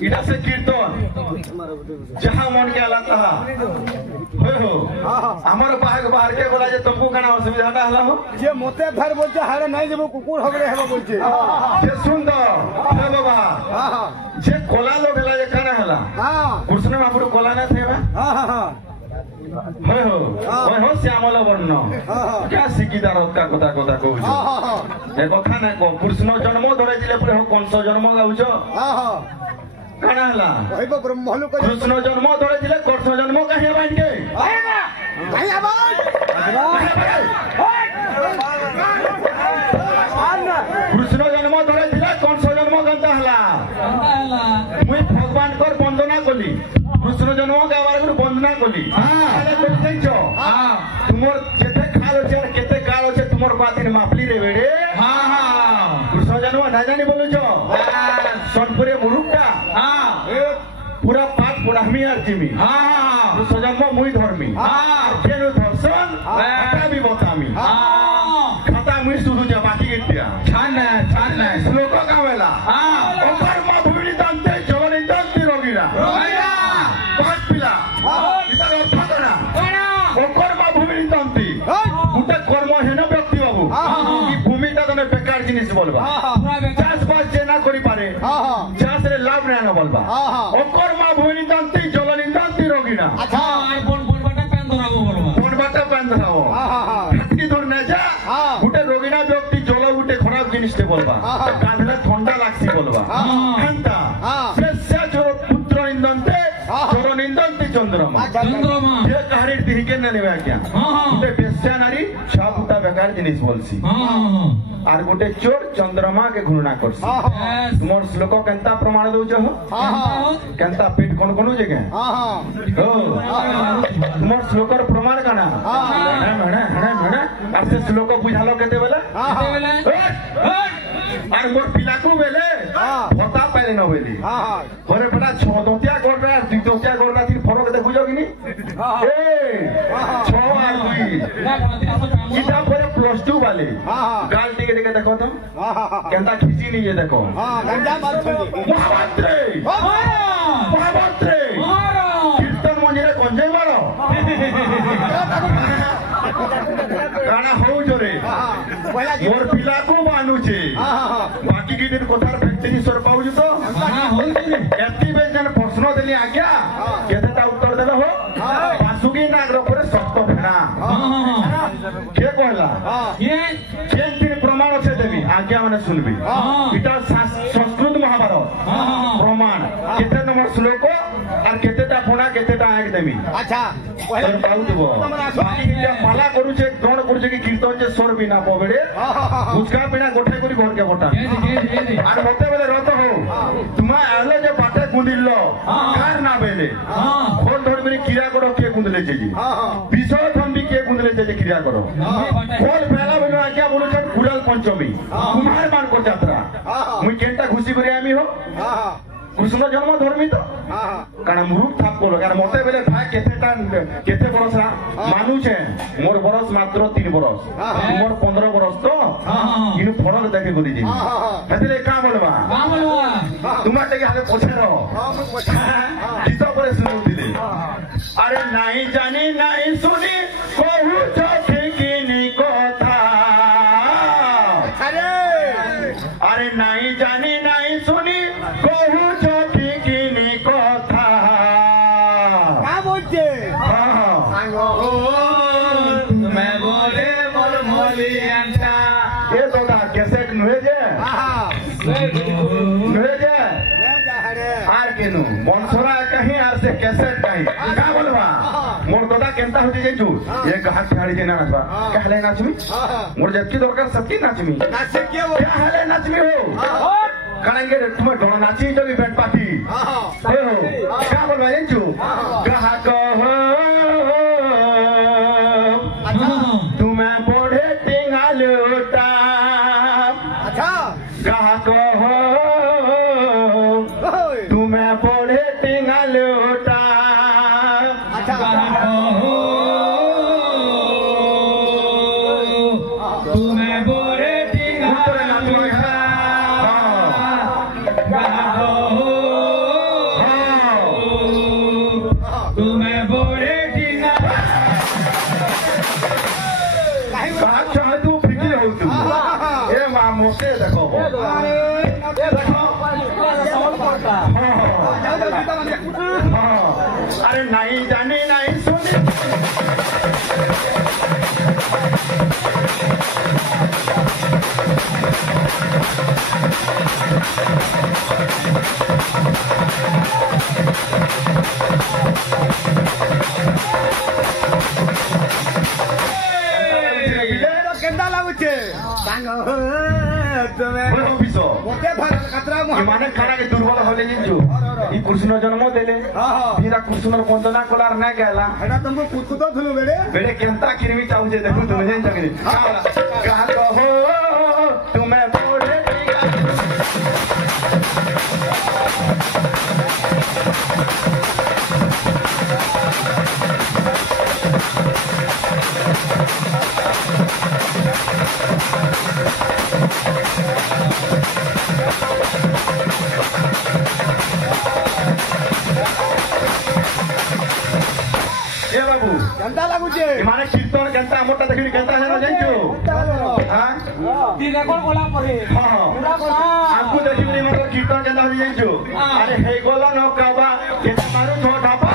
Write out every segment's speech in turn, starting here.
इटा से कीर्तन जहाँ मन के आला तहा हो हमर बाहर के बोला जे तुमको कना असुविधा हला हो जे मोते धर बोलते हारे नहीं जेबो कुकुर होगरे हेबो बोलते जे सुंदर हे बाबा जे कोला लोग हला जे कना हला कृष्ण महापुर कोला ना थे हो श्यामल वर्ण क्या शिकिदार का कथा कथा कहू ए कथा ना को कृष्ण जन्म धरे जिले पर कंस जन्म गाउछ काना हला कहबो ब्रह्मलु को कृष्ण जन्म धरे जिले कंस जन्म काहे बाइन के भाई आबा कृष्ण जन्म धरे जिले कंस जन्म गंता हला मुई भगवान कर वंदना कली कृष्ण जन्म गावार गुरु वंदना कली आले कोइ जाइछो तुमर केते खाल छे और केते काल छे तुमर बातिन मापली रे बेडे कृष्ण जन्म ना जानी बोलुछो सोनपुरे मुरुकटा पूरा पाप पुरामी आर जिमी कृष्ण जन्म मुई धर्मी केनु दर्शन खाता भी बतामी खाता मुई सुदु जा बाकी गिटिया छान श्लोक कावेला ओकर मा भूमि दंते जवनि दंती रोगिरा पांच पिला इतार अर्थ करा ओकर मा भूमि दंती गुटे कर्म हेन व्यक्ति बाबू ई भूमिटा तने बेकार जिनिस बोलबा चाष बास जे ना करि पारे चाष रे लाभ ना न बोलबा ओकर मा भूमि दंती जवनि दंती रोगिरा अच्छा আর বনবাটা প্যান ধরাবো বলবা বনবাটা প্যান ধরাবো হাতকি ধর না যা গুটে রোগিনা ব্যক্তি জল গুটে খারাপ জিনিসতে বলবা কাঁধলে ঠন্ডা লাগছি বলবা হেনতা প্রেস্যা চোর পুত্র নিন্দন্তে চোর নিন্দন্তে চন্দ্রমা যে কাহারির দিহিকে না নেবে আজ্ঞা গুটে প্রেস্যা নারী সবটা বেকার জিনিস বলছি আর গুটে চোর চন্দ্রমা কে ঘৃণা করছি তোমার শ্লোক কেনতা প্রমাণ দউছ কেনতা পেট কোন কোন জায়গা তোমার শ্লোকর প্রমাণ কানা আর সে শ্লোক বুঝালো কেতে বেলে আর মোর পিলাকু বেলে ভতা পাইলে ন বেলি ঘরে বেটা ছ দতিয়া করবে আর দুই দতিয়া করবে তিন ফরক দেখুছ কিনি এ ছ আর দুই ইটা পরে +2 বালে গাল টিকে টিকে দেখো তো কেনতা খিচি নিয়ে দেখো মহামন্ত্রী কীর্তন মন্দিরে গঞ্জাই মারো কানা হউছ রে মোর পিলাকু মানুছে বাকি গিদিন কথার ফ্যাক্টরি সর পাউছ তো এতি বেজন প্রশ্ন দেলি আজ্ঞা কেতেটা উত্তর দেল হো বাসুকি নাগর পরে সপ্ত ভেড়া কে কইলা কেন তিন প্রমাণ আছে দেবি আজ্ঞা মানে শুনবি এটা সংস্কৃত মহাভারত প্রমাণ কেতে নম্বর শ্লোক আর কেতেটা ফোনা কেতেটা আগ দেবি আচ্ছা পাউ দেব বাকি গিটা মালা করুছে কোন করুছে কি কীর্তন যে সর বিনা পবেড়ে ফুচকা পিনা গোঠাই করি ঘরকে গোটা আর মতে বলে রত হও তোমা আলো যে বাটে গুঁদিল কার না বেলে কোন ধর্মের ক্রিয়া করো কে গুঁদলে চেজি বিষয় ধম্বি কে গুঁদলে চেজি ক্রিয়া করো কোন বেলা বলে আজ্ঞা বলেছেন কুড়াল পঞ্চমী কুমার মান কর যাত্রা মুই কেনটা খুশি করে আমি হো কৃষ্ণ জন্ম ধর্মী তো কারণ মুরুখ থাপ করলো কারণ মতে বেলে ভাই কেতে বরস মানুছে মোর বরস মাত্র 3 বরস মোর 15 বরস তো কিন্তু ফরক দেখে করি দিন হেতলে কা বলবা তোমার থেকে আগে পছে রহ গীত করে শুনুছিলে আরে নাই জানি নাই শুনি কহুছ ঠিকিনি কথা আরে নাই জানি নাই শুনি কহুছ ঠিকিনি কথা বলছে এ দাদা ক্যাসেট নুয়ে যে নুয়ে যে আর কেনু বংশরা কাহি আর সে ক্যাসেট কাহি কা বলবা মোর দাদা কেনতা হতে যাইছু এ গাহাত ছাড়ি যে নাচবা কাহলে নাচমি মোর যেতকি দরকার সবকি নাচমি কাহলে নাচমি হো कारण के तुम्हें डोना नाची तो भी बैठ पाती हो क्या बोल रहे हैं जो कहा कहो तुम्हें बड़े टिंगा लूटा अच्छा कहा कहो तुम्हें बड़े टिंगा लूटा अच्छा तुम्हें बोरे टिंगा तुम्हें बोरे टिंगा कहा चाहे तू फिक्र हो तू ए मां मोसे देखो अरे नहीं जाने नहीं सुने କେନ୍ତା ଲାଗୁଛେ ସାଙ୍ଗ ତମେ ମତେ ଭଲ କାତରା ମାନେ ଖାରାକେ ଦୁର୍ବଳ ହଲେ ଜିନିଛୁ ଇ କୃଷ୍ଣ ଜନ୍ମ ଦେଲେ ଫିରା କୃଷ୍ଣର ବନ୍ଦନା କଲାର ନାଇଁ ଗାଲା ଏଟା ତମକୁ କୁତକୁତ ଥୁଲୁ ବେଡେ ବେଡେ କେନ୍ତା କିରମି ଚାହୁଛେ ଦେଖୁ ତୁମେ ଯେନ୍ ଚାକିରି କାହା କହୋ ତୁମେ ପଢେ ए बाबू କେନ୍ତା ଲାଗୁଛେ ମାନେ କୀର୍ତ୍ତନ କେନ୍ତା ଆମରଟା ଦେଖିବି କେନ୍ତା ହେନ ଜାଣିଛୁ ହଁ ରେକର୍ଡ କଲା ପରେ ହଁ ଆମକୁ ଦେଖିବି ମାନେ କୀର୍ତ୍ତନ କେନ୍ତା ହଉଛି ଜାଣିଛୁ ଆରେ ହେଇଗଲ ନ କାବା କେତେ ମାରୁ ଛ ଢାପା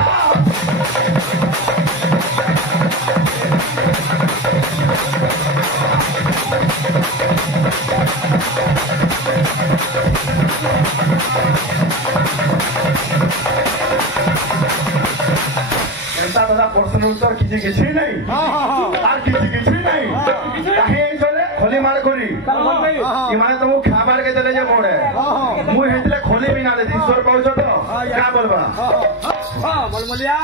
কেনতা দাদা প্রশ্ন উত্তর কিছু কিছু নাই আর কিছু নাই কাহে চলে খলি মার করি ইমানে তুমি খাবার কে দেলে যে মোড়ে মুই হেতলে খলি বিনা দে ঈশ্বর পাউছ তো কা বলবা মলমলিয়া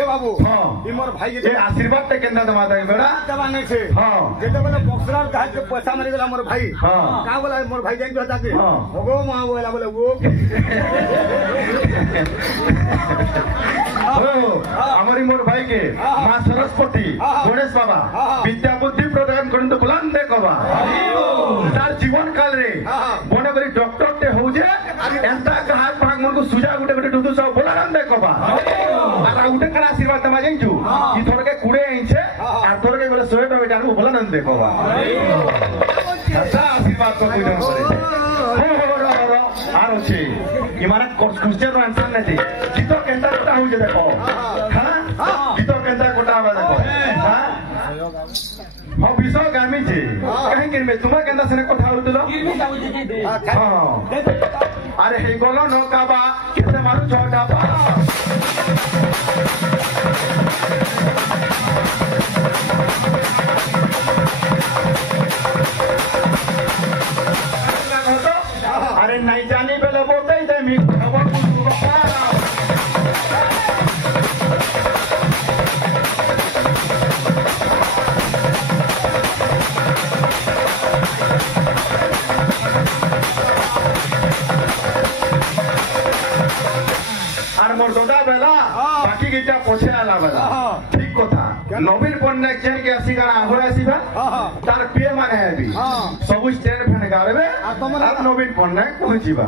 এ বাবু ই মোর ভাই এ আশীর্বাদ তে কেন্দা দমা দে বেড়া দেবা নাই ছে যেতেবেলে বক্সরার কাছে পয়সা মারি গলা মোর ভাই কা বলা মোর ভাই যাই তাকে ওগো মা বলা বলে ও আমারি মোর ভাই কে মা সরস্বতী গণেশ বাবা বিদ্যা বুদ্ধি প্রদান করুন তো বলান দে কবা তার জীবন কাল রে বনে করি ডক্টর তে হউ যে এন্তা হাত ভাগ মনকু সুজা গুটে গুটে দুদু সব বলান দে কবা আর উঠে কার আশীর্বাদ তোমা যাইছু ই থরকে কুড়ে আইছে আর থরকে বলে 100 টাকা জানু বলান দে কবা আচ্ছা আশীর্বাদ তো কইরা করে আর আছে ইমারা কুস্তের আনসার নাই গীত কেন্তা কোটা হউছে দেখো হ্যাঁ গীত কেন্তা কোটা হবে দেখো হ্যাঁ হ্যাঁ বিষয় গামিছে কাହିଁ কিনবে তোমার কেন্তা সেনে কথা হউতলো হ্যাঁ আরে হে গলো নকাবা কেতে মারু ছটা পা अरे नहीं जानी पहले बोलते ही थे मी खबर বাকি গিটা পছে আলা বেলা ঠিক কথা নবীন পটনায়ক চেন কে আসি গানা আহর আসিবা তার পিয়ে মানে হেবি সবু স্ট্যান্ড ফেনে গাড়বে আর নবীন পটনায়ক পৌঁছিবা